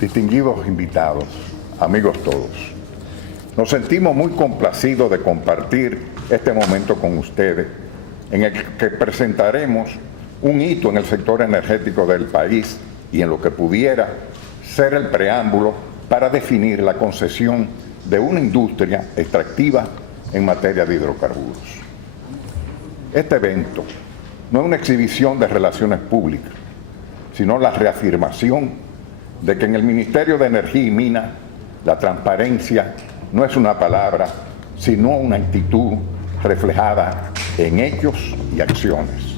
distinguidos invitados, amigos todos, nos sentimos muy complacidos de compartir este momento con ustedes, en el que presentaremos un hito en el sector energético del país y en lo que pudiera ser el preámbulo para definir la concesión de una industria extractiva en materia de hidrocarburos. Este evento no es una exhibición de relaciones públicas, sino la reafirmación de que en el Ministerio de Energía y Minas la transparencia no es una palabra, sino una actitud reflejada en hechos y acciones.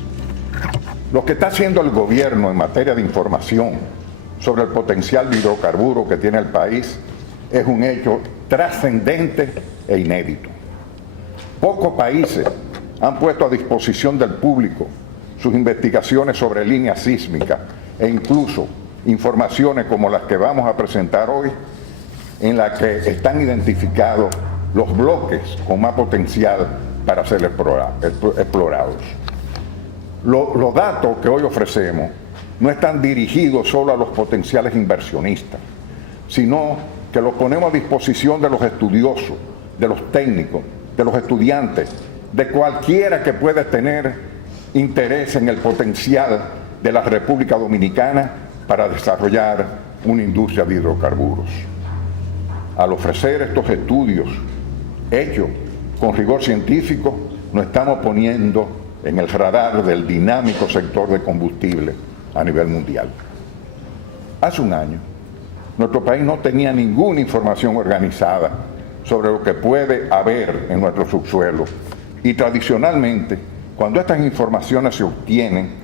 Lo que está haciendo el gobierno en materia de información sobre el potencial de hidrocarburos que tiene el país es un hecho trascendente e inédito. Pocos países han puesto a disposición del público sus investigaciones sobre líneas sísmicas e incluso informaciones como las que vamos a presentar hoy, en las que están identificados los bloques con más potencial para ser explorados. Los datos que hoy ofrecemos no están dirigidos solo a los potenciales inversionistas, sino que los ponemos a disposición de los estudiosos, de los técnicos, de los estudiantes, de cualquiera que pueda tener interés en el potencial de la República Dominicana para desarrollar una industria de hidrocarburos. Al ofrecer estos estudios hechos con rigor científico, nos estamos poniendo en el radar del dinámico sector de combustible a nivel mundial. Hace un año, nuestro país no tenía ninguna información organizada sobre lo que puede haber en nuestro subsuelo y tradicionalmente, cuando estas informaciones se obtienen,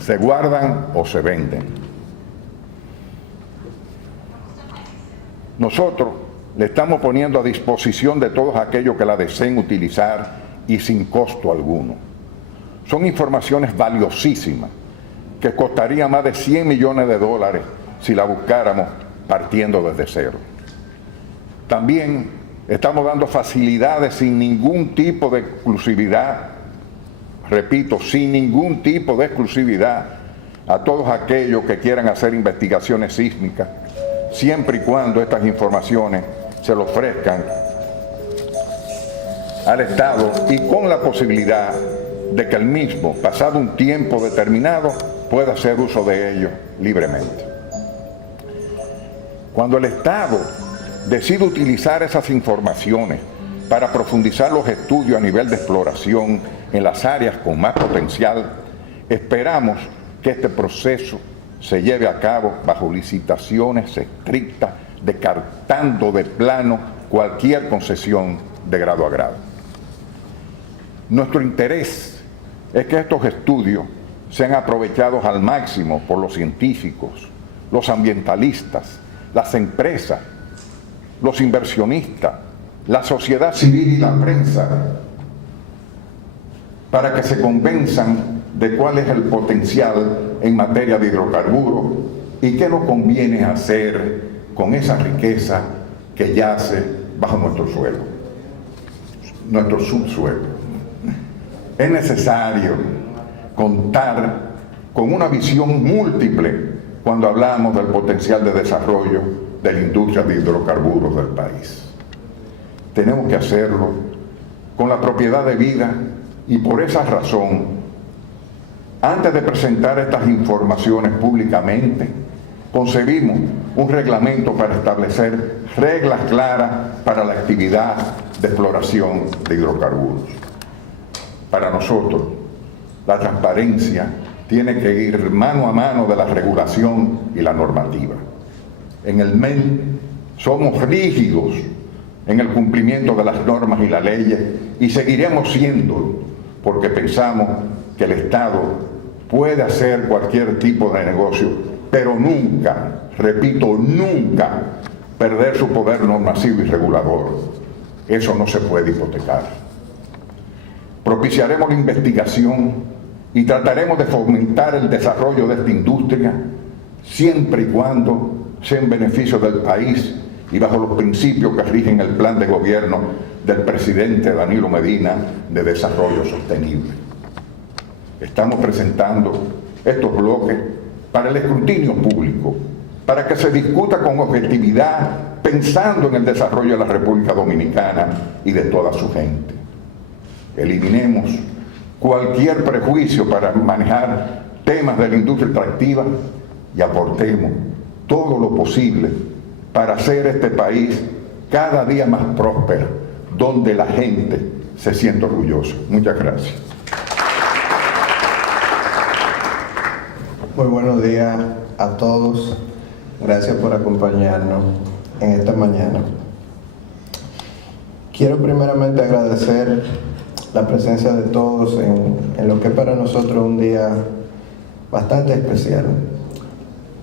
se guardan o se venden. Nosotros le estamos poniendo a disposición de todos aquellos que la deseen utilizar y sin costo alguno. Son informaciones valiosísimas que costaría más de $100 millones si la buscáramos partiendo desde cero. También estamos dando facilidades sin ningún tipo de exclusividad, repito, sin ningún tipo de exclusividad a todos aquellos que quieran hacer investigaciones sísmicas, siempre y cuando estas informaciones se lo ofrezcan al Estado y con la posibilidad de que el mismo, pasado un tiempo determinado, pueda hacer uso de ello libremente. Cuando el Estado decide utilizar esas informaciones para profundizar los estudios a nivel de exploración en las áreas con más potencial, esperamos que este proceso se lleve a cabo bajo licitaciones estrictas, descartando de plano cualquier concesión de grado a grado. Nuestro interés es que estos estudios sean aprovechados al máximo por los científicos, los ambientalistas, las empresas, los inversionistas, la sociedad civil y la prensa, para que se convenzan de cuál es el potencial en materia de hidrocarburos y qué nos conviene hacer con esa riqueza que yace bajo nuestro suelo, nuestro subsuelo. Es necesario contar con una visión múltiple cuando hablamos del potencial de desarrollo de la industria de hidrocarburos del país. Tenemos que hacerlo con la propiedad de vida y por esa razón, antes de presentar estas informaciones públicamente, concebimos un reglamento para establecer reglas claras para la actividad de exploración de hidrocarburos. Para nosotros, la transparencia tiene que ir mano a mano de la regulación y la normativa. En el MEN somos rígidos en el cumplimiento de las normas y las leyes y seguiremos siendo, porque pensamos que el Estado puede hacer cualquier tipo de negocio, pero nunca, repito, nunca perder su poder normativo y regulador. Eso no se puede hipotecar. Propiciaremos la investigación y trataremos de fomentar el desarrollo de esta industria siempre y cuando sea en beneficio del país y bajo los principios que rigen el plan de gobierno del presidente Danilo Medina de desarrollo sostenible. Estamos presentando estos bloques para el escrutinio público, para que se discuta con objetividad, pensando en el desarrollo de la República Dominicana y de toda su gente. Eliminemos cualquier prejuicio para manejar temas de la industria extractiva y aportemos todo lo posible para hacer este país cada día más próspero, donde la gente se siente orgullosa. Muchas gracias. Muy buenos días a todos. Gracias por acompañarnos en esta mañana. Quiero primeramente agradecer la presencia de todos en lo que es para nosotros un día bastante especial.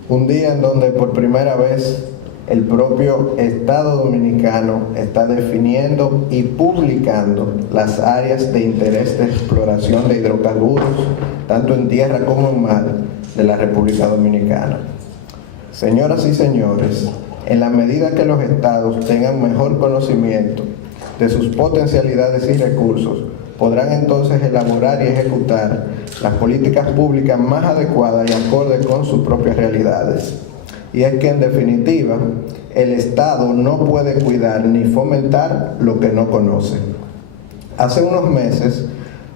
Un día en donde por primera vez el propio Estado Dominicano está definiendo y publicando las áreas de interés de exploración de hidrocarburos, tanto en tierra como en mar, de la República Dominicana. Señoras y señores, en la medida que los estados tengan mejor conocimiento de sus potencialidades y recursos, podrán entonces elaborar y ejecutar las políticas públicas más adecuadas y acordes con sus propias realidades. Y es que, en definitiva, el Estado no puede cuidar ni fomentar lo que no conoce. Hace unos meses,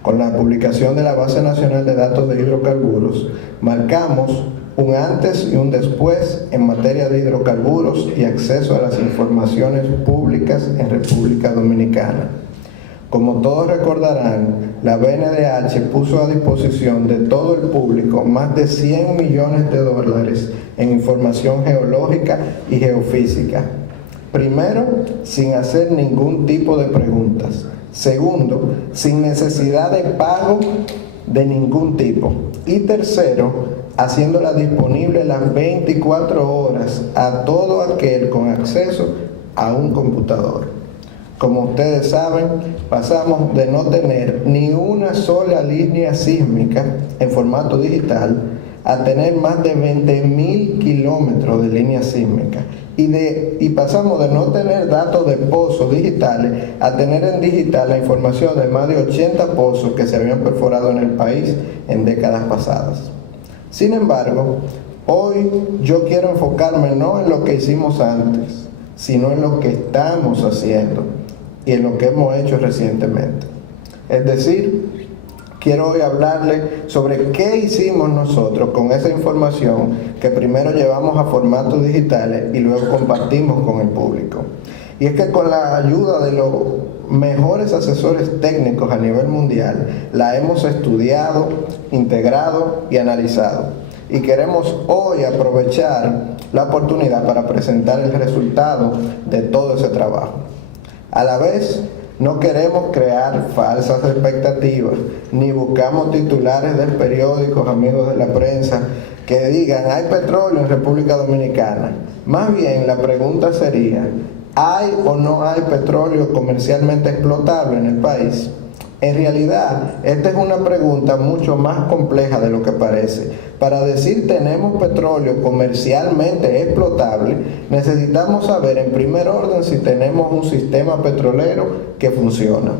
con la publicación de la Base Nacional de Datos de Hidrocarburos, marcamos un antes y un después en materia de hidrocarburos y acceso a las informaciones públicas en República Dominicana. Como todos recordarán, la BNDH puso a disposición de todo el público más de 100 millones de dólares en información geológica y geofísica. Primero, sin hacer ningún tipo de preguntas. Segundo, sin necesidad de pago de ningún tipo. Y tercero, haciéndola disponible las 24 horas a todo aquel con acceso a un computador. Como ustedes saben, pasamos de no tener ni una sola línea sísmica en formato digital a tener más de 20.000 kilómetros de línea sísmica. Y pasamos de no tener datos de pozos digitales a tener en digital la información de más de 80 pozos que se habían perforado en el país en décadas pasadas. Sin embargo, hoy yo quiero enfocarme no en lo que hicimos antes, sino en lo que estamos haciendo y en lo que hemos hecho recientemente. Es decir, quiero hoy hablarles sobre qué hicimos nosotros con esa información que primero llevamos a formatos digitales y luego compartimos con el público. Y es que con la ayuda de los mejores asesores técnicos a nivel mundial, la hemos estudiado, integrado y analizado. Y queremos hoy aprovechar la oportunidad para presentar el resultado de todo ese trabajo. A la vez, no queremos crear falsas expectativas, ni buscamos titulares de periódicos, amigos de la prensa, que digan, hay petróleo en República Dominicana. Más bien, la pregunta sería, ¿hay o no hay petróleo comercialmente explotable en el país? En realidad, esta es una pregunta mucho más compleja de lo que parece. Para decir tenemos petróleo comercialmente explotable, necesitamos saber en primer orden si tenemos un sistema petrolero que funciona.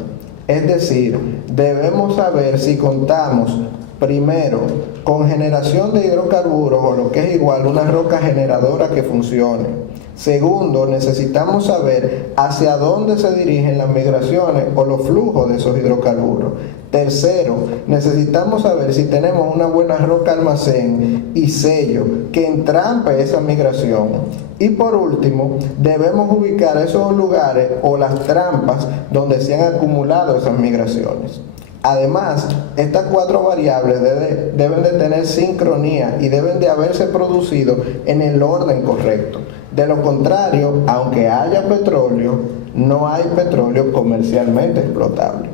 Es decir, debemos saber si contamos primero con generación de hidrocarburos o lo que es igual una roca generadora que funcione. Segundo, necesitamos saber hacia dónde se dirigen las migraciones o los flujos de esos hidrocarburos. Tercero, necesitamos saber si tenemos una buena roca almacén y sello que entrampe esa migración. Y por último, debemos ubicar esos lugares o las trampas donde se han acumulado esas migraciones. Además, estas 4 variables deben de tener sincronía y deben de haberse producido en el orden correcto. De lo contrario, aunque haya petróleo, no hay petróleo comercialmente explotable.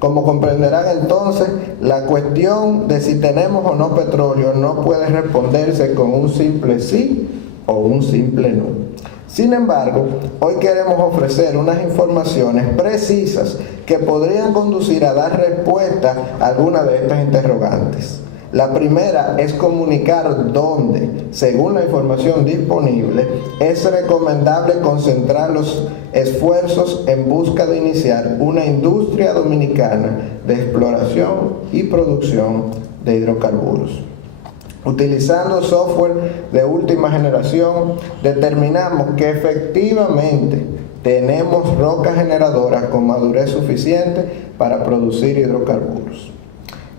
Como comprenderán entonces, la cuestión de si tenemos o no petróleo no puede responderse con un simple sí o un simple no. Sin embargo, hoy queremos ofrecer unas informaciones precisas que podrían conducir a dar respuesta a algunas de estas interrogantes. La primera es comunicar dónde, según la información disponible, es recomendable concentrar los esfuerzos en busca de iniciar una industria dominicana de exploración y producción de hidrocarburos. Utilizando software de última generación, determinamos que efectivamente tenemos rocas generadoras con madurez suficiente para producir hidrocarburos.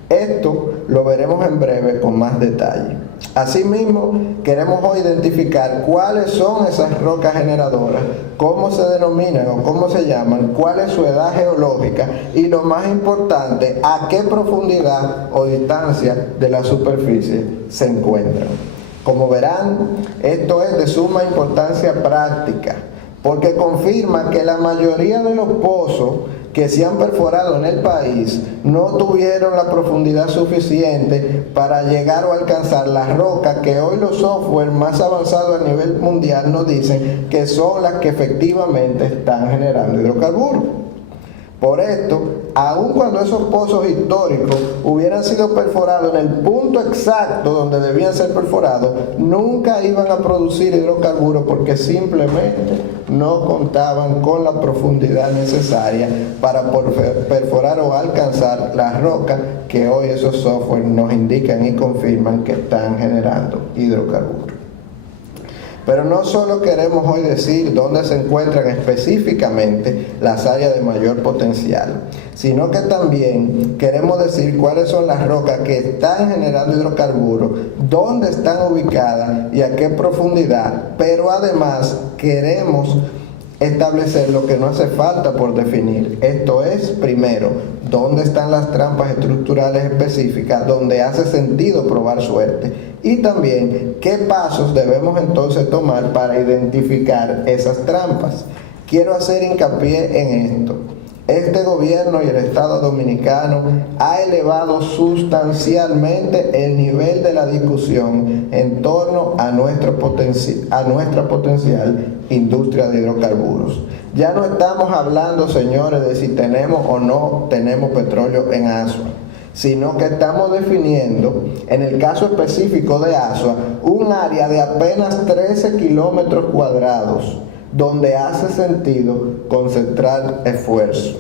Esto lo veremos en breve con más detalle. Asimismo, queremos hoy identificar cuáles son esas rocas generadoras, cómo se denominan o cómo se llaman, cuál es su edad geológica y, lo más importante, a qué profundidad o distancia de la superficie se encuentran. Como verán, esto es de suma importancia práctica, porque confirma que la mayoría de los pozos que se han perforado en el país no tuvieron la profundidad suficiente para llegar o alcanzar las rocas que hoy los software más avanzados a nivel mundial nos dicen que son las que efectivamente están generando hidrocarburos. Por esto, aun cuando esos pozos históricos hubieran sido perforados en el punto exacto donde debían ser perforados, nunca iban a producir hidrocarburos porque simplemente no contaban con la profundidad necesaria para perforar o alcanzar las rocas que hoy esos software nos indican y confirman que están generando hidrocarburos. Pero no solo queremos hoy decir dónde se encuentran específicamente las áreas de mayor potencial, sino que también queremos decir cuáles son las rocas que están generando hidrocarburos, dónde están ubicadas y a qué profundidad. Pero además queremos establecer lo que no hace falta por definir. Esto es, primero, dónde están las trampas estructurales específicas donde hace sentido probar suerte. Y también, ¿qué pasos debemos entonces tomar para identificar esas trampas? Quiero hacer hincapié en esto. Este gobierno y el Estado dominicano ha elevado sustancialmente el nivel de la discusión en torno a nuestra potencial industria de hidrocarburos. Ya no estamos hablando, señores, de si tenemos o no tenemos petróleo en Asua, sino que estamos definiendo, en el caso específico de Asua, un área de apenas 13 kilómetros cuadrados, donde hace sentido concentrar esfuerzo.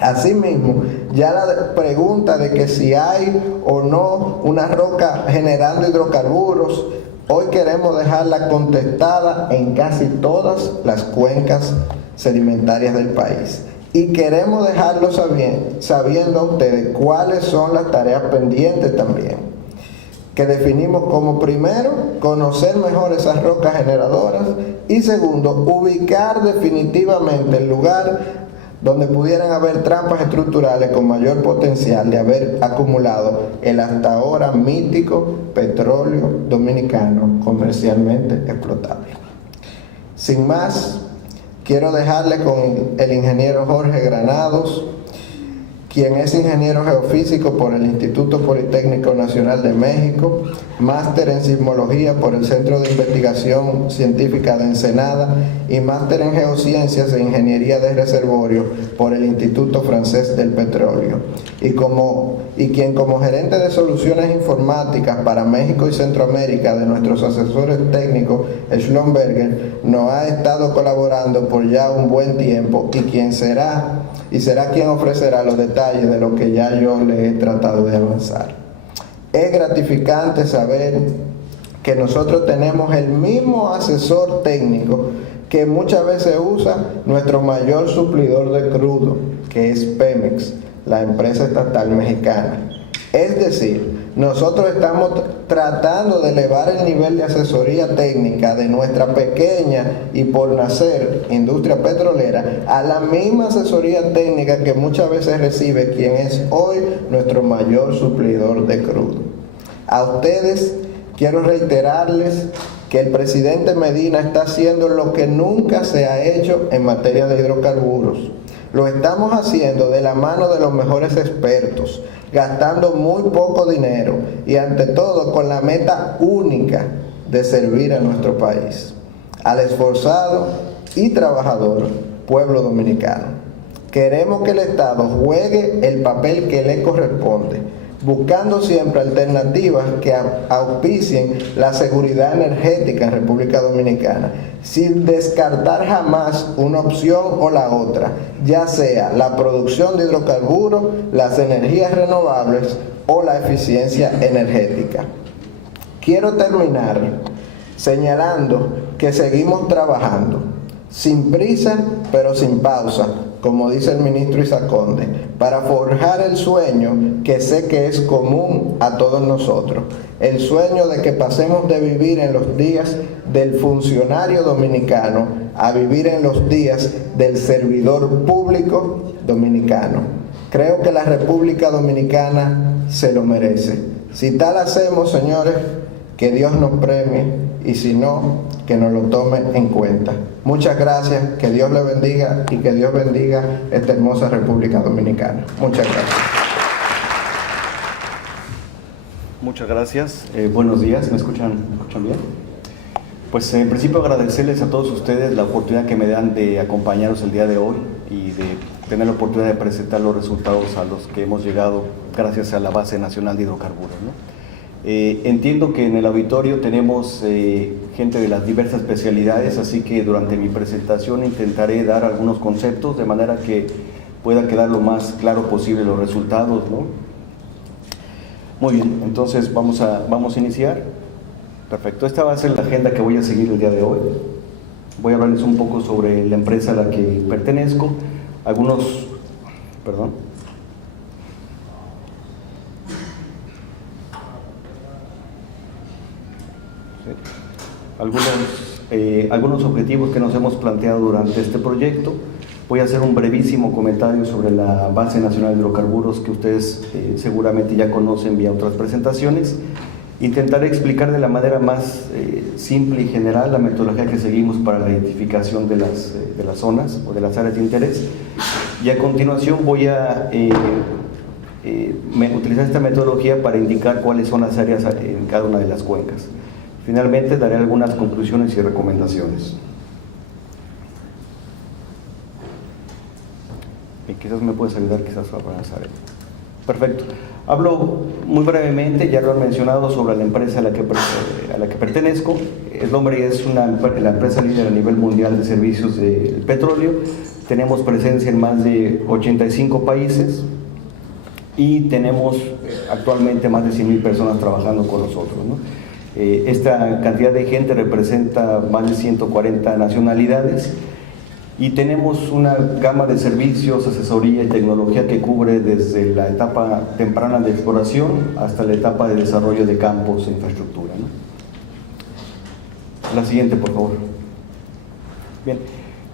Asimismo, ya la pregunta de que si hay o no una roca generando hidrocarburos, hoy queremos dejarla contestada en casi todas las cuencas sedimentarias del país. Y queremos dejarlo sabiendo a ustedes cuáles son las tareas pendientes también, que definimos como, primero, conocer mejor esas rocas generadoras y, segundo, ubicar definitivamente el lugar donde pudieran haber trampas estructurales con mayor potencial de haber acumulado el hasta ahora mítico petróleo dominicano comercialmente explotable. Sin más, quiero dejarle con el ingeniero Jorge Granados, quien es ingeniero geofísico por el Instituto Politécnico Nacional de México, máster en sismología por el Centro de Investigación Científica de Ensenada y máster en geociencias e ingeniería de reservorio por el Instituto Francés del Petróleo, y quien como gerente de soluciones informáticas para México y Centroamérica de nuestros asesores técnicos Schlumberger nos ha estado colaborando por ya un buen tiempo y será quien ofrecerá los detalles de lo que ya yo le he tratado de avanzar. Es gratificante saber que nosotros tenemos el mismo asesor técnico que muchas veces usa nuestro mayor suplidor de crudo, que es Pemex, la empresa estatal mexicana. Es decir, nosotros estamos tratando de elevar el nivel de asesoría técnica de nuestra pequeña y por nacer industria petrolera a la misma asesoría técnica que muchas veces recibe quien es hoy nuestro mayor suplidor de crudo. A ustedes quiero reiterarles que el presidente Medina está haciendo lo que nunca se ha hecho en materia de hidrocarburos. Lo estamos haciendo de la mano de los mejores expertos, gastando muy poco dinero y ante todo con la meta única de servir a nuestro país, al esforzado y trabajador pueblo dominicano. Queremos que el Estado juegue el papel que le corresponde, buscando siempre alternativas que auspicien la seguridad energética en República Dominicana, sin descartar jamás una opción o la otra, ya sea la producción de hidrocarburos, las energías renovables o la eficiencia energética. Quiero terminar señalando que seguimos trabajando, sin prisa pero sin pausa, como dice el ministro Isaac Conde, para forjar el sueño que sé que es común a todos nosotros, el sueño de que pasemos de vivir en los días del funcionario dominicano a vivir en los días del servidor público dominicano. Creo que la República Dominicana se lo merece. Si tal hacemos, señores, que Dios nos premie, y si no, que nos lo tome en cuenta. Muchas gracias, que Dios le bendiga y que Dios bendiga esta hermosa República Dominicana. Muchas gracias. Muchas gracias. Buenos días, ¿me escuchan bien? Pues en principio agradecerles a todos ustedes la oportunidad que me dan de acompañarlos el día de hoy y de tener la oportunidad de presentar los resultados a los que hemos llegado gracias a la Base Nacional de Hidrocarburos, ¿no? Entiendo que en el auditorio tenemos gente de las diversas especialidades, así que durante mi presentación intentaré dar algunos conceptos de manera que pueda quedar lo más claro posible los resultados, ¿no? Muy bien, entonces vamos a iniciar. Perfecto, esta va a ser la agenda que voy a seguir el día de hoy. Voy a hablarles un poco sobre la empresa a la que pertenezco, algunos objetivos que nos hemos planteado durante este proyecto. Voy a hacer un brevísimo comentario sobre la Base Nacional de Hidrocarburos que ustedes seguramente ya conocen vía otras presentaciones. Intentaré explicar de la manera más simple y general la metodología que seguimos para la identificación de las zonas o de las áreas de interés, y a continuación voy a utilizar esta metodología para indicar cuáles son las áreas en cada una de las cuencas. Finalmente daré algunas conclusiones y recomendaciones. Quizás me puedes ayudar a avanzar. Perfecto. Hablo muy brevemente, ya lo han mencionado, sobre la empresa a la que pertenezco. El nombre es la empresa líder a nivel mundial de servicios del petróleo. Tenemos presencia en más de 85 países y tenemos actualmente más de 100,000 personas trabajando con nosotros, ¿no? Esta cantidad de gente representa más de 140 nacionalidades y tenemos una gama de servicios, asesoría y tecnología que cubre desde la etapa temprana de exploración hasta la etapa de desarrollo de campos e infraestructura, ¿no? La siguiente, por favor. Bien,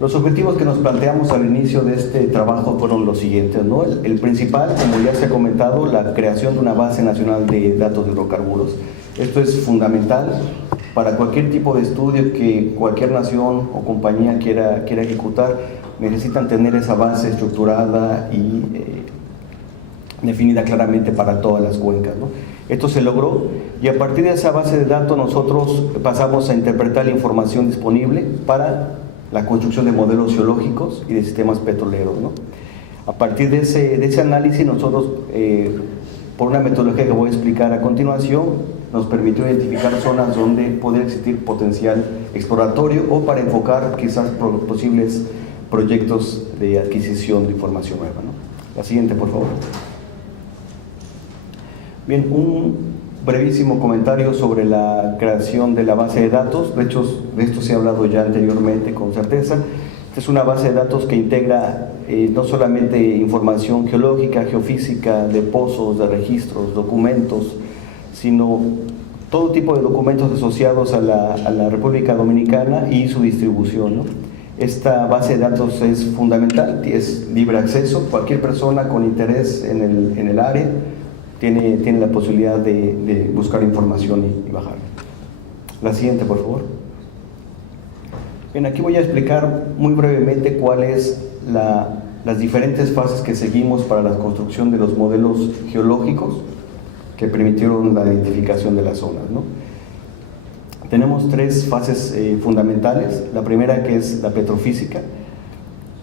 los objetivos que nos planteamos al inicio de este trabajo fueron los siguientes, ¿no? El principal, como ya se ha comentado, la creación de una base nacional de datos de hidrocarburos. Esto es fundamental para cualquier tipo de estudio que cualquier nación o compañía quiera ejecutar. Necesitan tener esa base estructurada y definida claramente para todas las cuencas, ¿no? Esto se logró y a partir de esa base de datos nosotros pasamos a interpretar la información disponible para la construcción de modelos geológicos y de sistemas petroleros, ¿no? A partir de ese análisis nosotros, por una metodología que voy a explicar a continuación, nos permitió identificar zonas donde puede existir potencial exploratorio o para enfocar quizás posibles proyectos de adquisición de información nueva, ¿no? La siguiente, por favor. Bien, un brevísimo comentario sobre la creación de la base de datos. De hecho, de esto se ha hablado ya anteriormente con certeza. Esta es una base de datos que integra no solamente información geológica, geofísica, de pozos, de registros, documentos, sino todo tipo de documentos asociados a la República Dominicana y su distribución, ¿no? Esta base de datos es fundamental, es libre acceso, cualquier persona con interés en el área tiene la posibilidad de buscar información y bajarla. La siguiente, por favor. Bien, aquí voy a explicar muy brevemente cuáles las diferentes fases que seguimos para la construcción de los modelos geológicos que permitieron la identificación de las zonas, ¿no? Tenemos tres fases fundamentales. La primera, que es la petrofísica.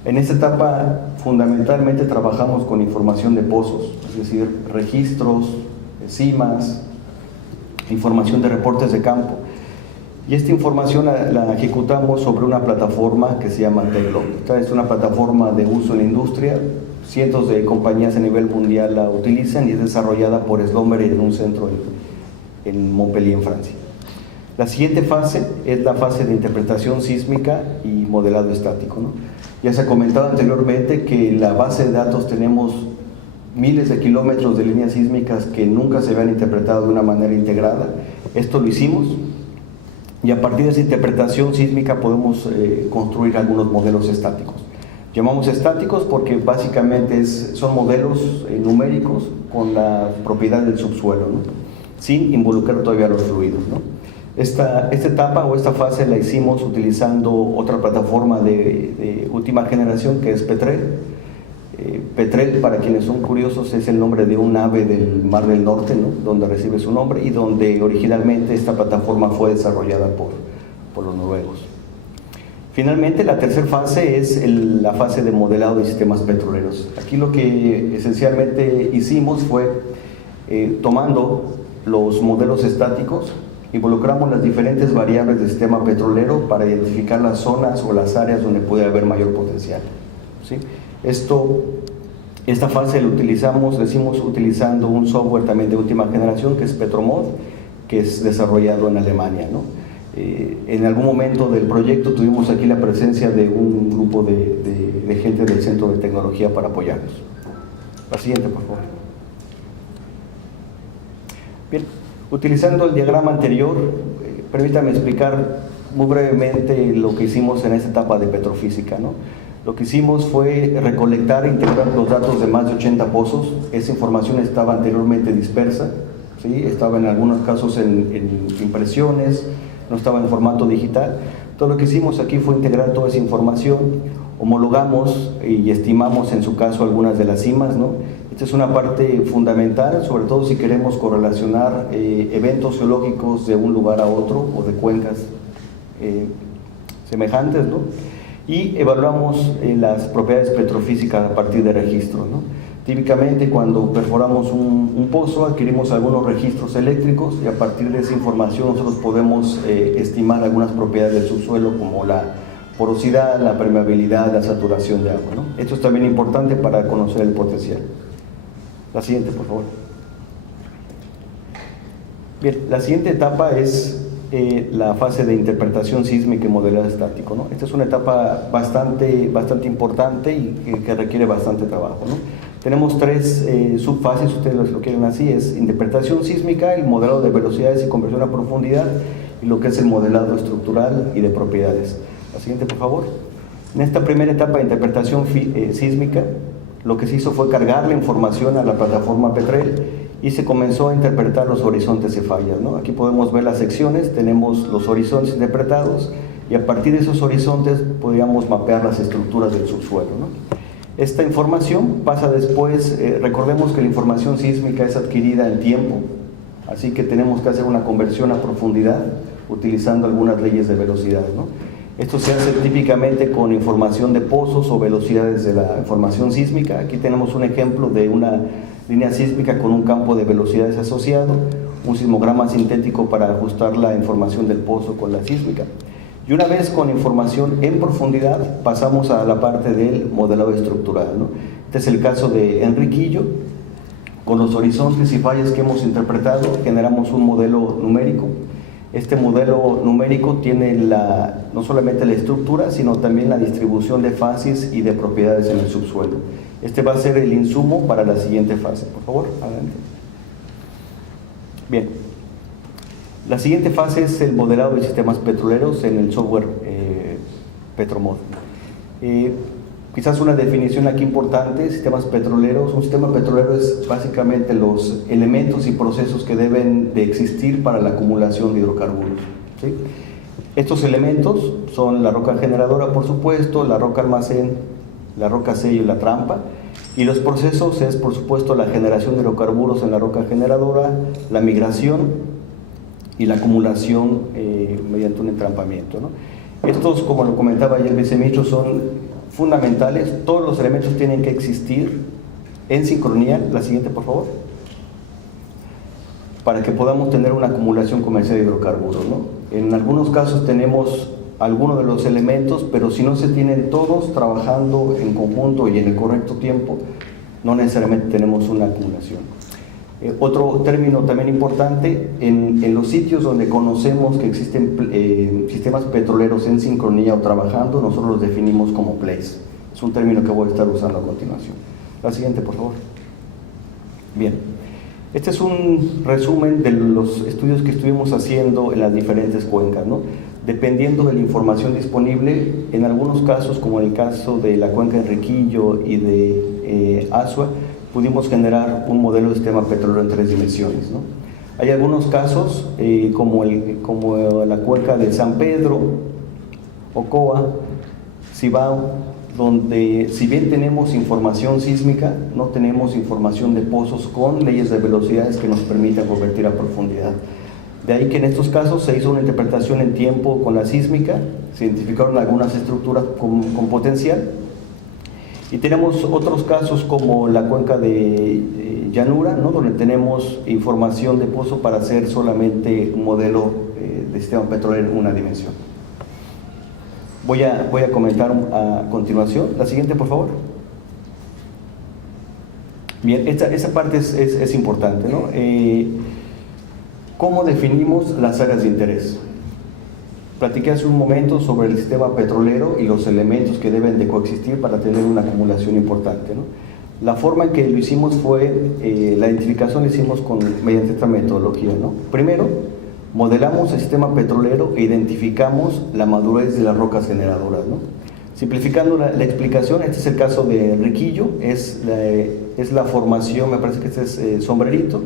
En esta etapa fundamentalmente trabajamos con información de pozos, es decir, registros, cimas, información de reportes de campo. Y esta información la ejecutamos sobre una plataforma que se llama Teclo. Esta es una plataforma de uso en la industria. Cientos de compañías a nivel mundial la utilizan y es desarrollada por Schlumberger en un centro en Montpellier, en Francia. La siguiente fase es la fase de interpretación sísmica y modelado estático, ¿no? Ya se ha comentado anteriormente que en la base de datos tenemos miles de kilómetros de líneas sísmicas que nunca se habían interpretado de una manera integrada. Esto lo hicimos y a partir de esa interpretación sísmica podemos construir algunos modelos estáticos. Llamamos estáticos porque básicamente son modelos numéricos con la propiedad del subsuelo, ¿no? Sin involucrar todavía los fluidos, ¿no? Esta etapa o esta fase la hicimos utilizando otra plataforma de última generación que es Petrel. Petrel, para quienes son curiosos, es el nombre de un ave del Mar del Norte, ¿no? Donde recibe su nombre y donde originalmente esta plataforma fue desarrollada por los noruegos. Finalmente, la tercera fase es la fase de modelado de sistemas petroleros. Aquí lo que esencialmente hicimos fue, tomando los modelos estáticos, involucramos las diferentes variables del sistema petrolero para identificar las zonas o las áreas donde puede haber mayor potencial, ¿sí? Esta fase lo decimos utilizando un software también de última generación que es Petromod, que es desarrollado en Alemania, ¿no? En algún momento del proyecto tuvimos aquí la presencia de un grupo de gente del Centro de Tecnología para apoyarnos. La siguiente, por favor. Bien, utilizando el diagrama anterior, permítame explicar muy brevemente lo que hicimos en esta etapa de petrofísica, ¿no? Lo que hicimos fue recolectar e integrar los datos de más de 80 pozos. Esa información estaba anteriormente dispersa, ¿sí? Estaba en algunos casos en impresiones, no estaba en formato digital. Todo lo que hicimos aquí fue integrar toda esa información, homologamos y estimamos en su caso algunas de las cimas, ¿no? Esta es una parte fundamental, sobre todo si queremos correlacionar eventos geológicos de un lugar a otro o de cuencas semejantes, ¿no? Y evaluamos las propiedades petrofísicas a partir de registros, ¿no? Típicamente cuando perforamos un pozo adquirimos algunos registros eléctricos y a partir de esa información nosotros podemos estimar algunas propiedades del subsuelo como la porosidad, la permeabilidad, la saturación de agua, ¿no? Esto es también importante para conocer el potencial. La siguiente, por favor. Bien, la siguiente etapa es la fase de interpretación sísmica y modelado estático, ¿no? Esta es una etapa bastante importante y que requiere bastante trabajo, ¿no? Tenemos tres subfases, ustedes lo quieren así, es interpretación sísmica, el modelado de velocidades y conversión a profundidad y lo que es el modelado estructural y de propiedades. La siguiente, por favor. En esta primera etapa de interpretación sísmica, lo que se hizo fue cargar la información a la plataforma Petrel y se comenzó a interpretar los horizontes de fallas, ¿no? Aquí podemos ver las secciones, tenemos los horizontes interpretados y a partir de esos horizontes podríamos mapear las estructuras del subsuelo, ¿no? Esta información pasa después, recordemos que la información sísmica es adquirida en tiempo, así que tenemos que hacer una conversión a profundidad utilizando algunas leyes de velocidad, ¿no? Esto se hace típicamente con información de pozos o velocidades de la información sísmica. Aquí tenemos un ejemplo de una línea sísmica con un campo de velocidades asociado, un sismograma sintético para ajustar la información del pozo con la sísmica. Y una vez con información en profundidad pasamos a la parte del modelado estructural, ¿no? Este es el caso de Enriquillo. Con los horizontes y fallas que hemos interpretado generamos un modelo numérico. Este modelo numérico tiene no solamente la estructura, sino también la distribución de fases y de propiedades en el subsuelo. Este va a ser el insumo para la siguiente fase. Por favor, adelante. Bien. La siguiente fase es el modelado de sistemas petroleros en el software Petromod. Quizás una definición aquí importante: sistemas petroleros. Un sistema petrolero es básicamente los elementos y procesos que deben de existir para la acumulación de hidrocarburos, ¿sí? Estos elementos son la roca generadora, por supuesto, la roca almacén, la roca sello y la trampa. Y los procesos es, por supuesto, la generación de hidrocarburos en la roca generadora, la migración y la acumulación mediante un entrampamiento, ¿no? Estos, como lo comentaba ya el viceministro, son fundamentales. Todos los elementos tienen que existir en sincronía. La siguiente, por favor. Para que podamos tener una acumulación comercial de hidrocarburos, ¿no? En algunos casos tenemos algunos de los elementos, pero si no se tienen todos trabajando en conjunto y en el correcto tiempo, no necesariamente tenemos una acumulación. Otro término también importante, en los sitios donde conocemos que existen sistemas petroleros en sincronía o trabajando, nosotros los definimos como plays. Es un término que voy a estar usando a continuación. La siguiente, por favor. Bien, este es un resumen de los estudios que estuvimos haciendo en las diferentes cuencas, ¿no? Dependiendo de la información disponible, en algunos casos, como en el caso de la cuenca de Enriquillo y de Azua, pudimos generar un modelo de sistema petrolero en 3 dimensiones, ¿no? Hay algunos casos, como la cuenca de San Pedro, Ocoa, Cibao, donde si bien tenemos información sísmica, no tenemos información de pozos con leyes de velocidades que nos permitan convertir a profundidad. De ahí que en estos casos se hizo una interpretación en tiempo con la sísmica, se identificaron algunas estructuras con potencial, y tenemos otros casos como la cuenca de llanura, ¿no? Donde tenemos información de pozo para hacer solamente un modelo de sistema petrolero en una dimensión. Voy a comentar a continuación. La siguiente, por favor. Bien, esa parte es importante, ¿no? ¿Cómo definimos las áreas de interés? Platiqué hace un momento sobre el sistema petrolero y los elementos que deben de coexistir para tener una acumulación importante, ¿no? La forma en que lo hicimos fue, la identificación la hicimos mediante esta metodología, ¿no? Primero, modelamos el sistema petrolero e identificamos la madurez de las rocas generadoras, ¿no? Simplificando la explicación, este es el caso de Enriquillo, es la formación, me parece que este es Sombrerito,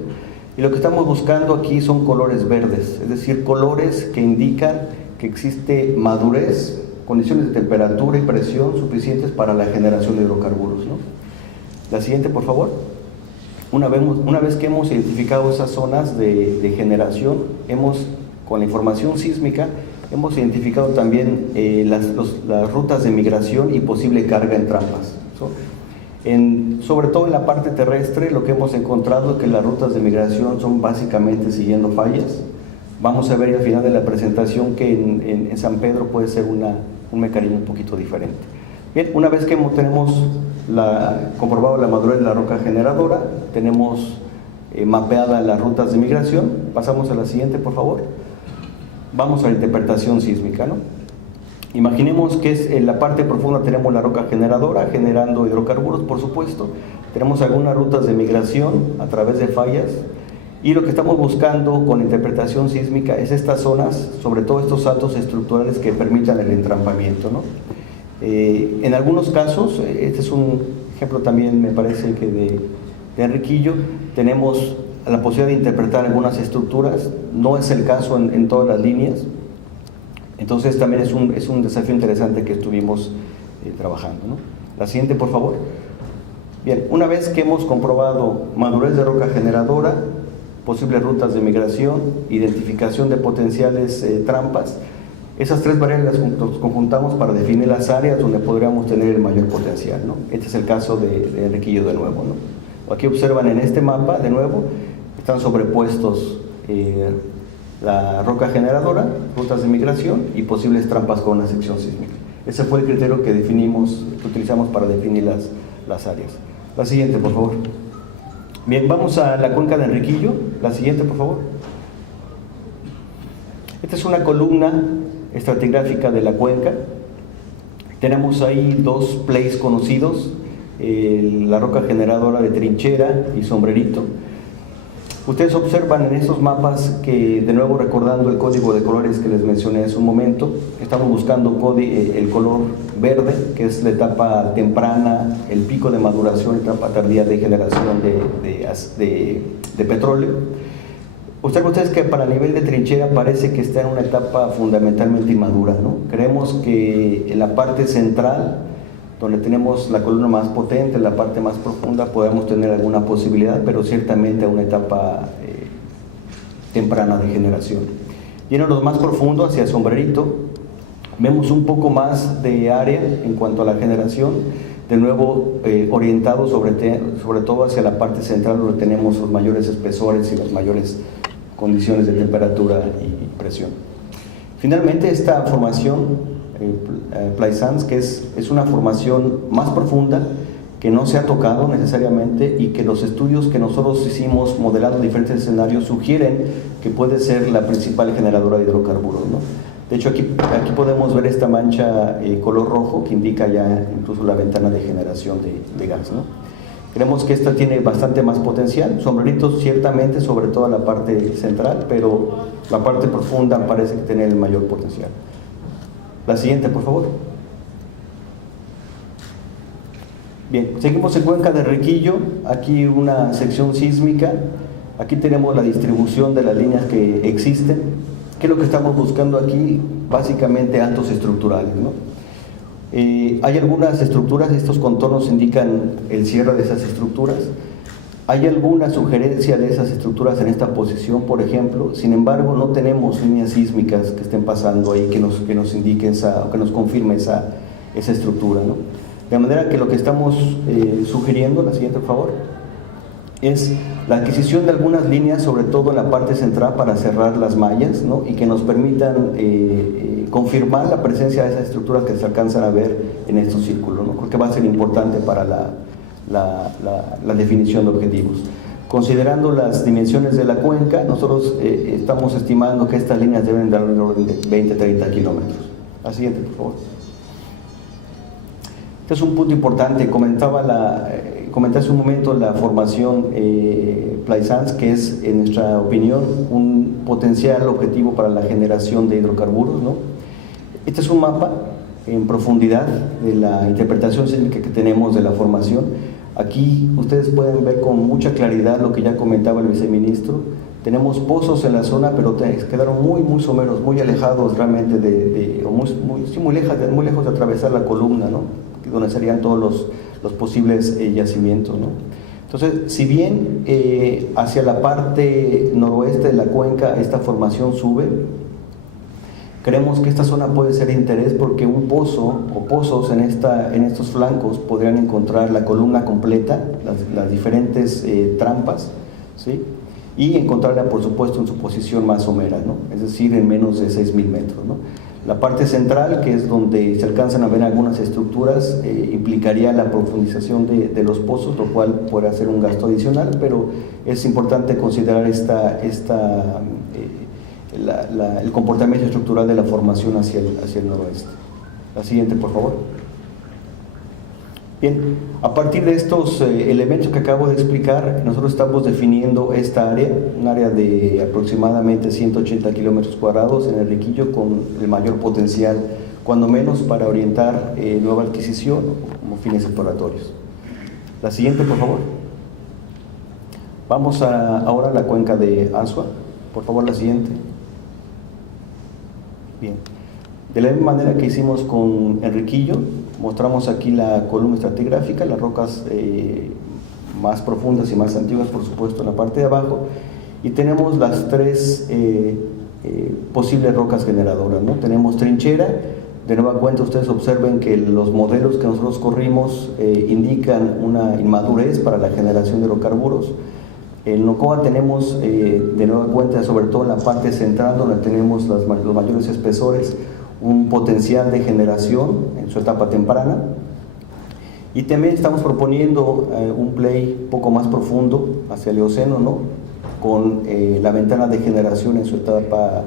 y lo que estamos buscando aquí son colores verdes, es decir, colores que indican que existe madurez, condiciones de temperatura y presión suficientes para la generación de hidrocarburos, ¿no? La siguiente, por favor. Una vez que hemos identificado esas zonas de generación, con la información sísmica, hemos identificado también las rutas de migración y posible carga en trampas, ¿no? Sobre todo en la parte terrestre, lo que hemos encontrado es que las rutas de migración son básicamente siguiendo fallas. Vamos a ver al final de la presentación que en San Pedro puede ser un mecanismo un poquito diferente. Bien, una vez que tenemos comprobado la madurez de la roca generadora, tenemos mapeadas las rutas de migración, pasamos a la siguiente, por favor. Vamos a la interpretación sísmica, ¿no? Imaginemos que en la parte profunda tenemos la roca generadora generando hidrocarburos, por supuesto. Tenemos algunas rutas de migración a través de fallas. Y lo que estamos buscando con interpretación sísmica es estas zonas, sobre todo estos saltos estructurales que permitan el entrampamiento, ¿no? En algunos casos, este es un ejemplo también, me parece que de Enriquillo, tenemos la posibilidad de interpretar algunas estructuras, no es el caso en todas las líneas, entonces también es un desafío interesante que estuvimos trabajando, ¿no? La siguiente, por favor. Bien, una vez que hemos comprobado madurez de roca generadora, posibles rutas de migración, identificación de potenciales trampas, esas 3 variables las conjuntamos para definir las áreas donde podríamos tener el mayor potencial, ¿no? Este es el caso de Enriquillo de nuevo, ¿no? Aquí observan en este mapa, de nuevo, están sobrepuestos la roca generadora, rutas de migración y posibles trampas con una sección sísmica. Ese fue el criterio que utilizamos para definir las áreas. La siguiente, por favor. Bien, vamos a la cuenca de Enriquillo. La siguiente, por favor. Esta es una columna estratigráfica de la cuenca. Tenemos ahí 2 plays conocidos, la roca generadora de Trinchera y Sombrerito. Ustedes observan en estos mapas que, de nuevo recordando el código de colores que les mencioné hace un momento, estamos buscando el color verde, que es la etapa temprana, el pico de maduración, etapa tardía de generación de petróleo. Observen ustedes que para el nivel de Trinchera parece que está en una etapa fundamentalmente inmadura, ¿no? Creemos que en la parte central, donde tenemos la columna más potente, en la parte más profunda, podemos tener alguna posibilidad, pero ciertamente a una etapa temprana de generación. Y en los más profundos, hacia Sombrerito, vemos un poco más de área en cuanto a la generación, de nuevo orientado sobre todo hacia la parte central, donde tenemos los mayores espesores y las mayores condiciones de temperatura y presión. Finalmente, esta formación Plaisance, que es una formación más profunda, que no se ha tocado necesariamente y que los estudios que nosotros hicimos modelando diferentes escenarios sugieren que puede ser la principal generadora de hidrocarburos, ¿no? De hecho, aquí podemos ver esta mancha color rojo que indica ya incluso la ventana de generación de gas, ¿no? Creemos que esta tiene bastante más potencial, sombreritos ciertamente, sobre todo la parte central, pero la parte profunda parece que tiene el mayor potencial. La siguiente, por favor. Bien, seguimos en Cuenca de Riquillo, aquí una sección sísmica, aquí tenemos la distribución de las líneas que existen. ¿Qué es lo que estamos buscando aquí? Básicamente altos estructurales, ¿no? Hay algunas estructuras, estos contornos indican el cierre de esas estructuras. Hay alguna sugerencia de esas estructuras en esta posición, por ejemplo. Sin embargo, no tenemos líneas sísmicas que estén pasando ahí que nos indiquen que nos confirme esa estructura, ¿no? De manera que lo que estamos sugiriendo, la siguiente por favor, es la adquisición de algunas líneas, sobre todo en la parte central, para cerrar las mallas, ¿no? Y que nos permitan confirmar la presencia de esas estructuras que se alcanzan a ver en estos círculos, ¿no? Porque va a ser importante para la definición de objetivos. Considerando las dimensiones de la cuenca, nosotros estamos estimando que estas líneas deben dar un orden de 20-30 kilómetros. La siguiente, por favor. Este es un punto importante. Comenté hace un momento la formación Plaisance, que es, en nuestra opinión, un potencial objetivo para la generación de hidrocarburos, ¿no? Este es un mapa en profundidad de la interpretación sísmica que tenemos de la formación. Aquí ustedes pueden ver con mucha claridad lo que ya comentaba el viceministro. Tenemos pozos en la zona, pero quedaron muy someros, muy alejados realmente muy lejos de atravesar la columna, ¿no? Donde serían todos los posibles yacimientos, ¿no? Entonces, si bien hacia la parte noroeste de la cuenca esta formación sube, creemos que esta zona puede ser de interés porque un pozo o pozos en estos flancos podrían encontrar la columna completa, las diferentes trampas, ¿sí? Y encontrarla, por supuesto, en su posición más somera, ¿no? Es decir, en menos de 6.000 metros, ¿no? La parte central, que es donde se alcanzan a ver algunas estructuras, implicaría la profundización de los pozos, lo cual puede ser un gasto adicional, pero es importante considerar el comportamiento estructural de la formación hacia el noroeste. La siguiente, por favor. Bien, a partir de estos elementos que acabo de explicar, nosotros estamos definiendo esta área, un área de aproximadamente 180 kilómetros cuadrados en el Riquillo, con el mayor potencial, cuando menos, para orientar nueva adquisición como fines exploratorios. La siguiente, por favor. Vamos ahora a la cuenca de Azua. Por favor, la siguiente. Bien. De la misma manera que hicimos con Enriquillo, mostramos aquí la columna estratigráfica, las rocas más profundas y más antiguas, por supuesto, en la parte de abajo, y tenemos las tres posibles rocas generadoras, ¿no? Tenemos trinchera. De nueva cuenta, ustedes observen que los modelos que nosotros corrimos indican una inmadurez para la generación de hidrocarburos. En Nocoa tenemos, de nueva cuenta, sobre todo en la parte central, donde tenemos los mayores espesores, un potencial de generación en su etapa temprana, y también estamos proponiendo un play poco más profundo hacia el Eoceno, ¿no? Con la ventana de generación en su etapa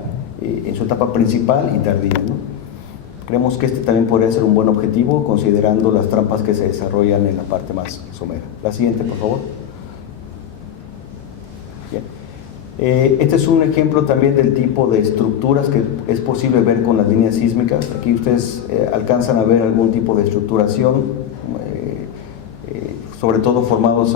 principal y tardía, ¿no? Creemos que este también podría ser un buen objetivo, considerando las trampas que se desarrollan en la parte más somera. La siguiente, por favor. Bien. Este es un ejemplo también del tipo de estructuras que es posible ver con las líneas sísmicas. Aquí ustedes alcanzan a ver algún tipo de estructuración, sobre todo confinados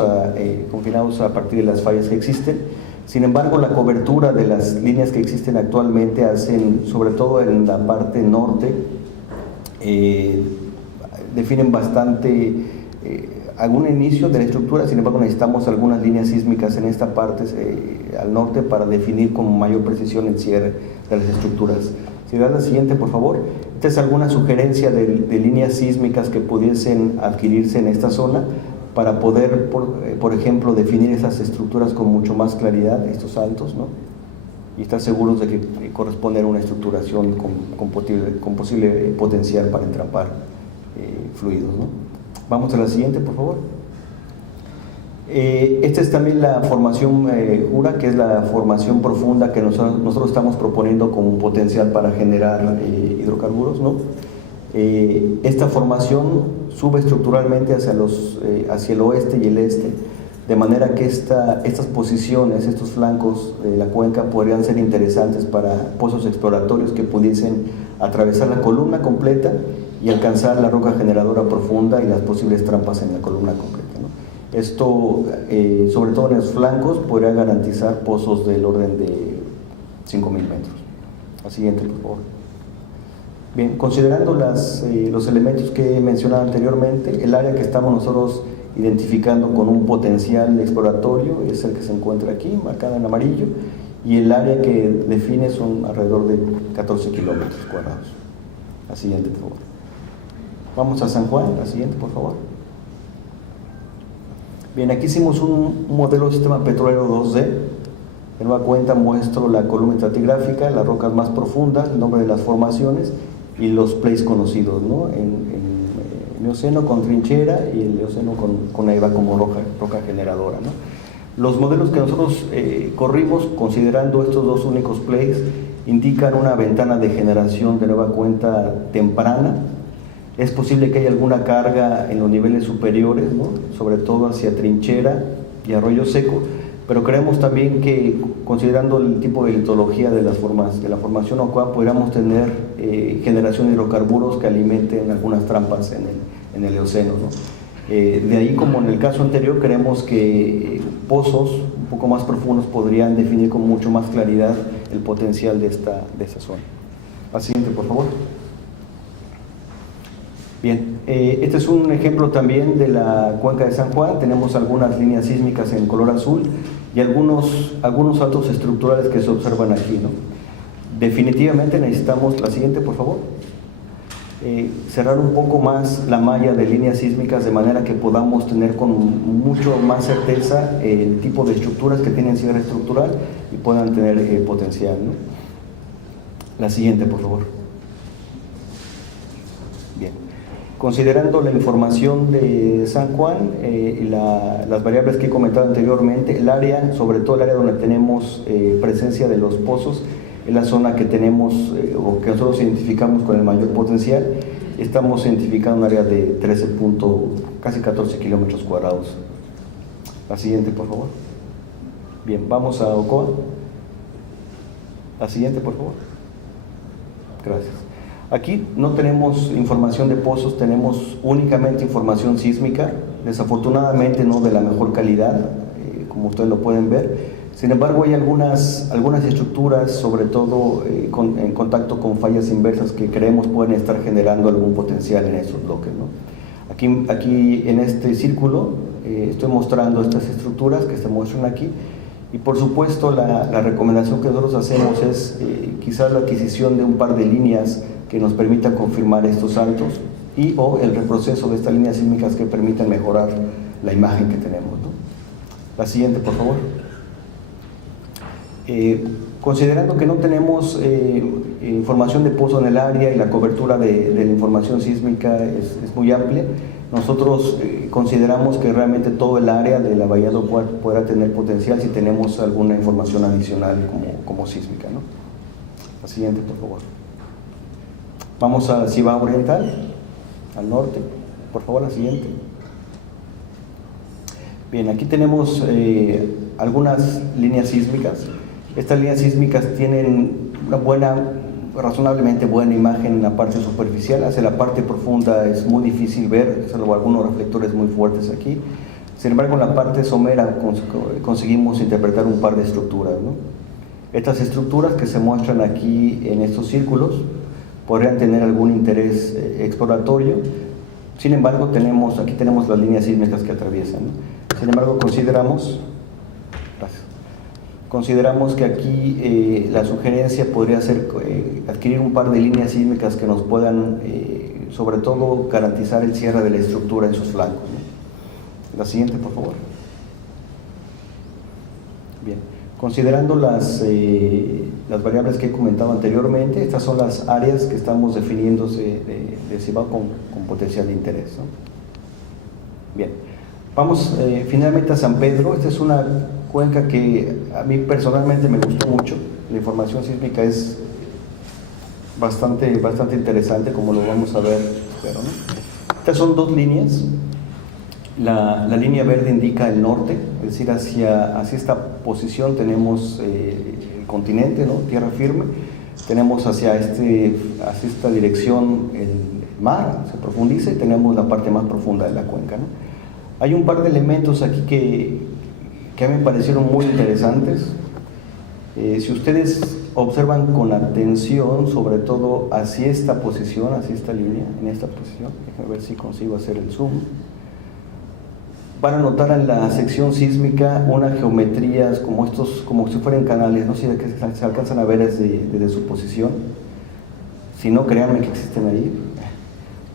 a partir de las fallas que existen. Sin embargo, la cobertura de las líneas que existen actualmente hacen, sobre todo en la parte norte, definen bastante algún inicio de la estructura. Sin embargo, necesitamos algunas líneas sísmicas en esta parte al norte para definir con mayor precisión el cierre de las estructuras. Si das la siguiente, por favor. Esta es alguna sugerencia de líneas sísmicas que pudiesen adquirirse en esta zona para poder, por ejemplo, definir esas estructuras con mucho más claridad, estos saltos, ¿no? Y estar seguros de que corresponden a una estructuración con posible potencial para entrampar fluidos, ¿no? Vamos a la siguiente, por favor. Esta es también la formación Jura, que es la formación profunda que nosotros estamos proponiendo como un potencial para generar hidrocarburos, ¿no? Esta formación sube estructuralmente hacia el oeste y el este, de manera que estas posiciones, estos flancos de la cuenca podrían ser interesantes para pozos exploratorios que pudiesen atravesar la columna completa y alcanzar la roca generadora profunda y las posibles trampas en la columna completa, ¿no? Esto, sobre todo en los flancos, podría garantizar pozos del orden de 5.000 metros. La siguiente, por favor. Bien, considerando los elementos que he mencionado anteriormente, el área que estamos nosotros identificando con un potencial exploratorio es el que se encuentra aquí, marcado en amarillo, y el área que define son alrededor de 14 kilómetros cuadrados. La siguiente, por favor. Vamos a San Juan, la siguiente, por favor. Bien, aquí hicimos un modelo de sistema petrolero 2D. De nueva cuenta muestro la columna estratigráfica, las rocas más profundas, el nombre de las formaciones y los plays conocidos, ¿no? En Eoceno con trinchera y el Eoceno con EVA como roca generadora, ¿no? Los modelos que nosotros corrimos, considerando estos dos únicos plays, indican una ventana de generación de nueva cuenta temprana. Es posible que haya alguna carga en los niveles superiores, ¿no? Sobre todo hacia trinchera y arroyo seco, pero creemos también que, considerando el tipo de litología de la formación Ocoa, podríamos tener generación de hidrocarburos que alimenten algunas trampas en el Eoceno, ¿no? De ahí, como en el caso anterior, creemos que pozos un poco más profundos podrían definir con mucho más claridad el potencial de esta zona. La siguiente, por favor. Bien, este es un ejemplo también de la cuenca de San Juan. Tenemos algunas líneas sísmicas en color azul y algunos saltos estructurales que se observan aquí, ¿no? Definitivamente necesitamos, la siguiente, por favor, cerrar un poco más la malla de líneas sísmicas de manera que podamos tener con mucho más certeza el tipo de estructuras que tienen cierre estructural y puedan tener potencial, ¿no? La siguiente, por favor. Bien. Considerando la información de San Juan y las variables que he comentado anteriormente, el área, sobre todo el área donde tenemos presencia de los pozos, es la zona que tenemos o que nosotros identificamos con el mayor potencial. Estamos identificando un área de casi 14 kilómetros cuadrados. La siguiente, por favor. Bien, vamos a Ocoa. La siguiente, por favor. Gracias. Aquí no tenemos información de pozos, tenemos únicamente información sísmica, desafortunadamente no de la mejor calidad, como ustedes lo pueden ver. Sin embargo, hay algunas estructuras, sobre todo en contacto con fallas inversas, que creemos pueden estar generando algún potencial en esos bloques, ¿no? Aquí en este círculo estoy mostrando estas estructuras que se muestran aquí, y por supuesto la recomendación que nosotros hacemos es quizás la adquisición de un par de líneas que nos permitan confirmar estos saltos y o el reproceso de estas líneas sísmicas que permitan mejorar la imagen que tenemos, ¿no? La siguiente, por favor. Considerando que no tenemos información de pozo en el área y la cobertura de la información sísmica es muy amplia, nosotros consideramos que realmente todo el área de la Bahía de Ocoa podrá tener potencial si tenemos alguna información adicional como sísmica, ¿no? La siguiente, por favor. Vamos a Cibao Oriental, al norte. Por favor, la siguiente. Bien, aquí tenemos algunas líneas sísmicas. Estas líneas sísmicas tienen una razonablemente buena imagen en la parte superficial. Hacia la parte profunda es muy difícil ver, salvo algunos reflectores muy fuertes aquí. Sin embargo, en la parte somera conseguimos interpretar un par de estructuras, ¿no? Estas estructuras que se muestran aquí en estos círculos podrían tener algún interés exploratorio. Sin embargo, aquí tenemos las líneas sísmicas que atraviesan, ¿no? Sin embargo, consideramos que aquí la sugerencia podría ser adquirir un par de líneas sísmicas que nos puedan, sobre todo, garantizar el cierre de la estructura en sus flancos, ¿no? La siguiente, por favor. Bien. Considerando las variables que he comentado anteriormente, estas son las áreas que estamos definiéndose de Cibao con potencial de interés, ¿no? Bien. Vamos finalmente a San Pedro. Esta es una cuenca que a mí personalmente me gustó mucho. La información sísmica es bastante interesante, como lo vamos a ver, espero, ¿no? Estas son dos líneas. La línea verde indica el norte, es decir, hacia esta posición tenemos el continente, ¿no? Tierra firme. Tenemos hacia esta dirección el mar, se profundiza, y tenemos la parte más profunda de la cuenca, ¿no? Hay un par de elementos aquí que a mí me parecieron muy interesantes. Si ustedes observan con atención, sobre todo hacia esta posición, hacia esta línea, en esta posición, déjenme ver si consigo hacer el zoom, van a notar en la sección sísmica unas geometrías como si fueran canales. No sé si se alcanzan a ver desde su posición. Si no, créanme que existen ahí.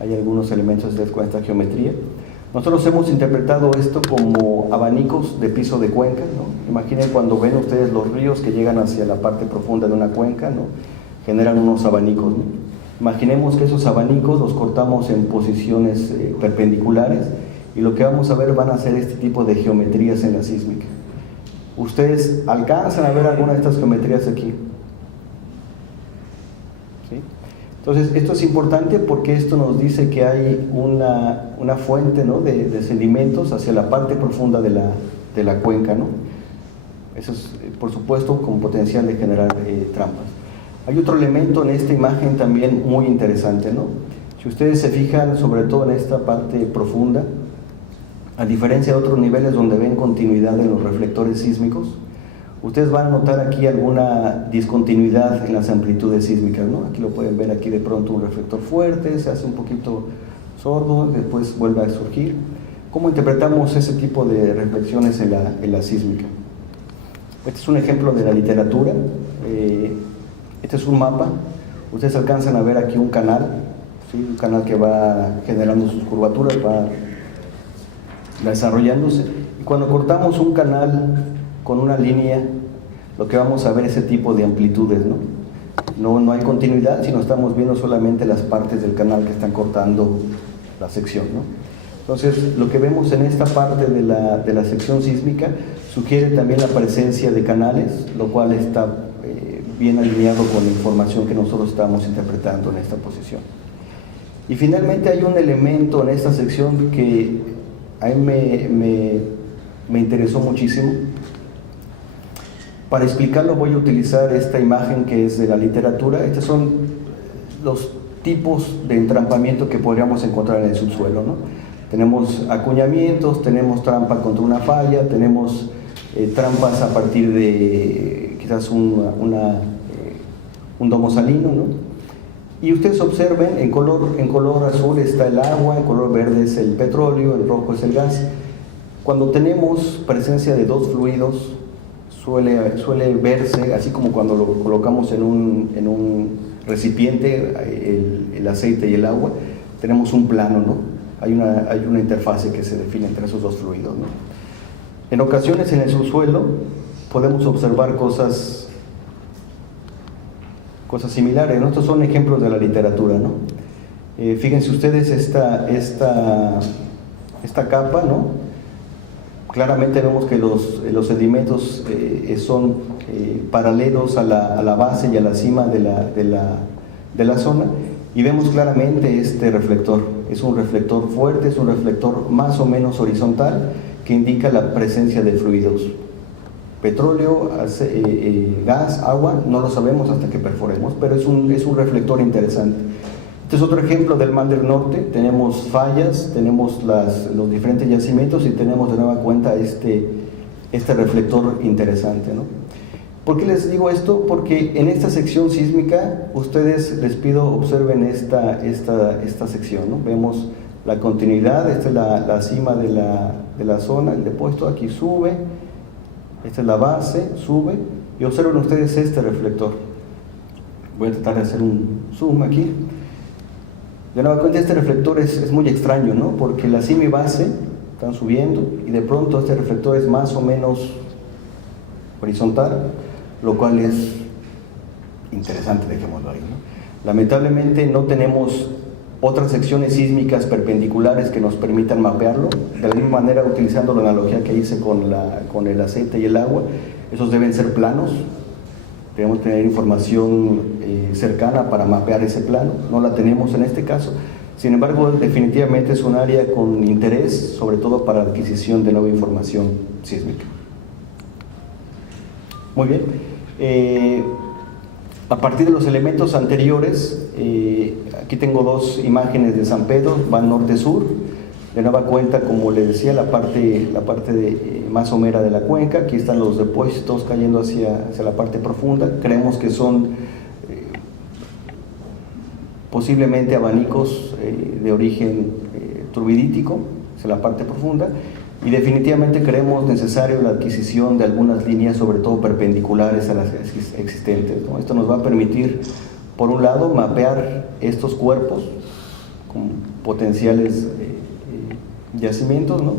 Hay algunos elementos con esta geometría. Nosotros hemos interpretado esto como abanicos de piso de cuenca, ¿no? Imaginen cuando ven ustedes los ríos que llegan hacia la parte profunda de una cuenca, ¿no? Generan unos abanicos, ¿no? Imaginemos que esos abanicos los cortamos en posiciones perpendiculares, y lo que vamos a ver van a ser este tipo de geometrías en la sísmica. ¿Ustedes alcanzan a ver alguna de estas geometrías aquí? ¿Sí? Entonces, esto es importante porque esto nos dice que hay una fuente, ¿no? de sedimentos hacia la parte profunda de la cuenca, ¿no? Eso es, por supuesto, con potencial de generar trampas. Hay otro elemento en esta imagen también muy interesante, ¿no? Si ustedes se fijan, sobre todo en esta parte profunda, a diferencia de otros niveles donde ven continuidad en los reflectores sísmicos, ustedes van a notar aquí alguna discontinuidad en las amplitudes sísmicas, ¿no? Aquí lo pueden ver, aquí de pronto un reflector fuerte, se hace un poquito sordo, después vuelve a surgir. ¿Cómo interpretamos ese tipo de reflexiones en la sísmica? Este es un ejemplo de la literatura. Este es un mapa. Ustedes alcanzan a ver aquí un canal, ¿sí? Un canal que va generando sus curvaturas, va desarrollándose, y cuando cortamos un canal con una línea, lo que vamos a ver es ese tipo de amplitudes, ¿no? No hay continuidad, sino estamos viendo solamente las partes del canal que están cortando la sección, ¿no? Entonces, lo que vemos en esta parte de la sección sísmica sugiere también la presencia de canales, lo cual está bien alineado con la información que nosotros estamos interpretando en esta posición. Y finalmente hay un elemento en esta sección que a mí me interesó muchísimo. Para explicarlo voy a utilizar esta imagen que es de la literatura. Estos son los tipos de entrampamiento que podríamos encontrar en el subsuelo, ¿no? Tenemos acuñamientos, tenemos trampa contra una falla, tenemos trampas a partir de quizás un domo salino, ¿no? Y ustedes observen, en color azul está el agua, en color verde es el petróleo, en rojo es el gas. Cuando tenemos presencia de dos fluidos, suele verse, así como cuando lo colocamos en un recipiente, el aceite y el agua, tenemos un plano, ¿no? Hay una interfase que se define entre esos dos fluidos, ¿no? En ocasiones en el subsuelo podemos observar cosas similares, ¿no? Estos son ejemplos de la literatura, ¿no? Fíjense ustedes esta capa, ¿no? Claramente vemos que los sedimentos son paralelos a la base y a la cima de la zona, y vemos claramente este reflector. Es un reflector fuerte, es un reflector más o menos horizontal que indica la presencia de fluidos. Petróleo, gas, agua, no lo sabemos hasta que perforemos, pero es un reflector interesante. Este es otro ejemplo del Mar del Norte. Tenemos fallas, tenemos los diferentes yacimientos y tenemos de nueva cuenta este reflector interesante, ¿no? ¿Por qué les digo esto? Porque en esta sección sísmica, ustedes les pido observen esta sección, ¿no? Vemos la continuidad, esta es la cima de la zona, el depósito, aquí sube. Esta es la base, sube, y observen ustedes este reflector. Voy a tratar de hacer un zoom aquí. De nueva cuenta, este reflector es muy extraño, ¿no? Porque la cima y base están subiendo, y de pronto este reflector es más o menos horizontal, lo cual es interesante, dejémoslo ahí, ¿no? Lamentablemente no tenemos otras secciones sísmicas perpendiculares que nos permitan mapearlo. De la misma manera, utilizando la analogía que hice con el aceite y el agua, esos deben ser planos. Debemos tener información cercana para mapear ese plano. No la tenemos en este caso. Sin embargo, definitivamente es un área con interés, sobre todo para la adquisición de nueva información sísmica. Muy bien. A partir de los elementos anteriores, aquí tengo dos imágenes de San Pedro, van norte-sur. De nueva cuenta, como les decía, la parte más somera de la cuenca. Aquí están los depósitos cayendo hacia la parte profunda. Creemos que son posiblemente abanicos de origen turbidítico hacia la parte profunda, y definitivamente creemos necesario la adquisición de algunas líneas, sobre todo perpendiculares a las existentes, ¿no? Esto nos va a permitir, por un lado, mapear estos cuerpos con potenciales yacimientos, ¿no?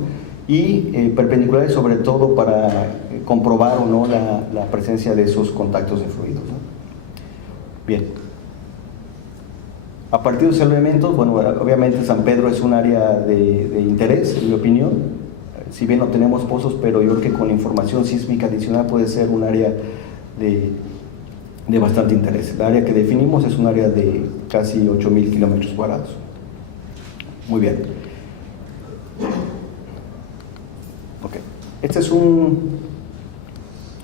Y perpendiculares, sobre todo para comprobar o no la presencia de esos contactos de fluidos, ¿no? Bien. A partir de esos elementos, bueno, obviamente San Pedro es un área de interés, en mi opinión. Si bien no tenemos pozos, pero yo creo que con información sísmica adicional puede ser un área de bastante interés. El área que definimos es un área de casi 8,000 kilómetros cuadrados. Muy bien. Okay. Este es un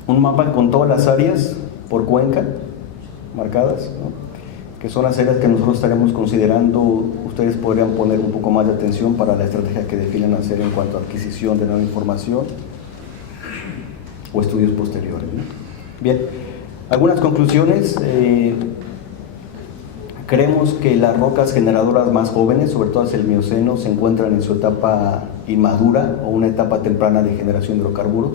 mapa con todas las áreas por cuenca marcadas, ¿no? Que son las áreas que nosotros estaremos considerando. Ustedes podrían poner un poco más de atención para la estrategia que definen hacer en cuanto a adquisición de nueva información o estudios posteriores, ¿no? Bien, algunas conclusiones. Creemos que las rocas generadoras más jóvenes, sobre todo hacia el Mioceno, se encuentran en su etapa inmadura o una etapa temprana de generación de hidrocarburos.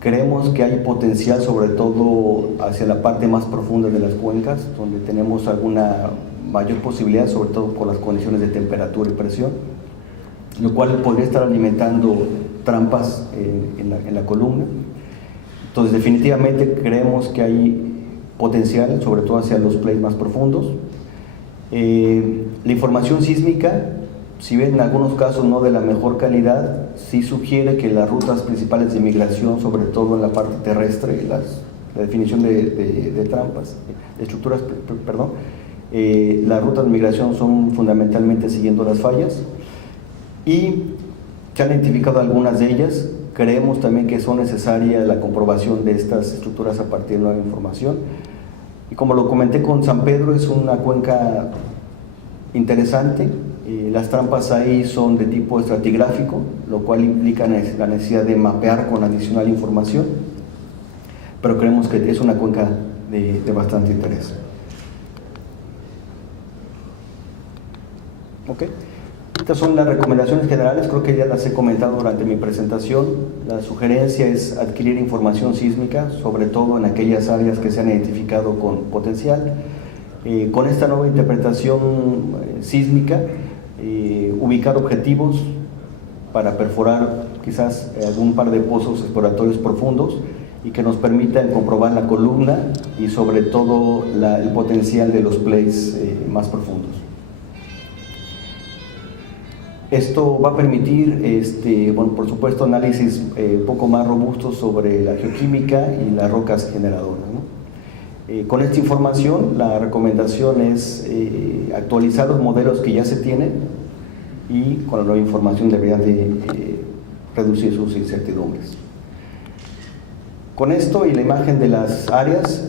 Creemos que hay potencial, sobre todo hacia la parte más profunda de las cuencas, donde tenemos alguna mayor posibilidad, sobre todo por las condiciones de temperatura y presión, lo cual podría estar alimentando trampas en la columna. Entonces, definitivamente creemos que hay potencial, sobre todo hacia los plays más profundos. La información sísmica, si bien en algunos casos no de la mejor calidad, sí sugiere que las rutas principales de migración, sobre todo en la parte terrestre, la definición de trampas, de estructuras, perdón, las rutas de migración son fundamentalmente siguiendo las fallas, y se han identificado algunas de ellas. Creemos también que son necesarias la comprobación de estas estructuras a partir de nueva información. Y como lo comenté con San Pedro, es una cuenca interesante. Las trampas ahí son de tipo estratigráfico, lo cual implica la necesidad de mapear con adicional información, pero creemos que es una cuenca de bastante interés. ¿Ok? Estas son las recomendaciones generales, creo que ya las he comentado durante mi presentación. La sugerencia es adquirir información sísmica, sobre todo en aquellas áreas que se han identificado con potencial. Con esta nueva interpretación sísmica, ubicar objetivos para perforar quizás algún par de pozos exploratorios profundos y que nos permitan comprobar la columna y sobre todo el potencial de los plays más profundos. Esto va a permitir, bueno, por supuesto, análisis un poco más robustos sobre la geoquímica y las rocas generadoras, ¿no? Con esta información, la recomendación es actualizar los modelos que ya se tienen, y con la nueva información debería de reducir sus incertidumbres. Con esto y la imagen de las áreas,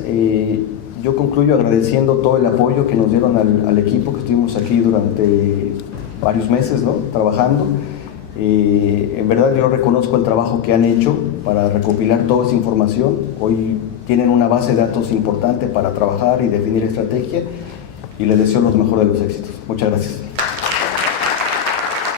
yo concluyo agradeciendo todo el apoyo que nos dieron al equipo que estuvimos aquí durante varios meses, ¿no?, trabajando. En verdad yo reconozco el trabajo que han hecho para recopilar toda esa información. Hoy tienen una base de datos importante para trabajar y definir estrategia, y les deseo los mejores de los éxitos. Muchas gracias.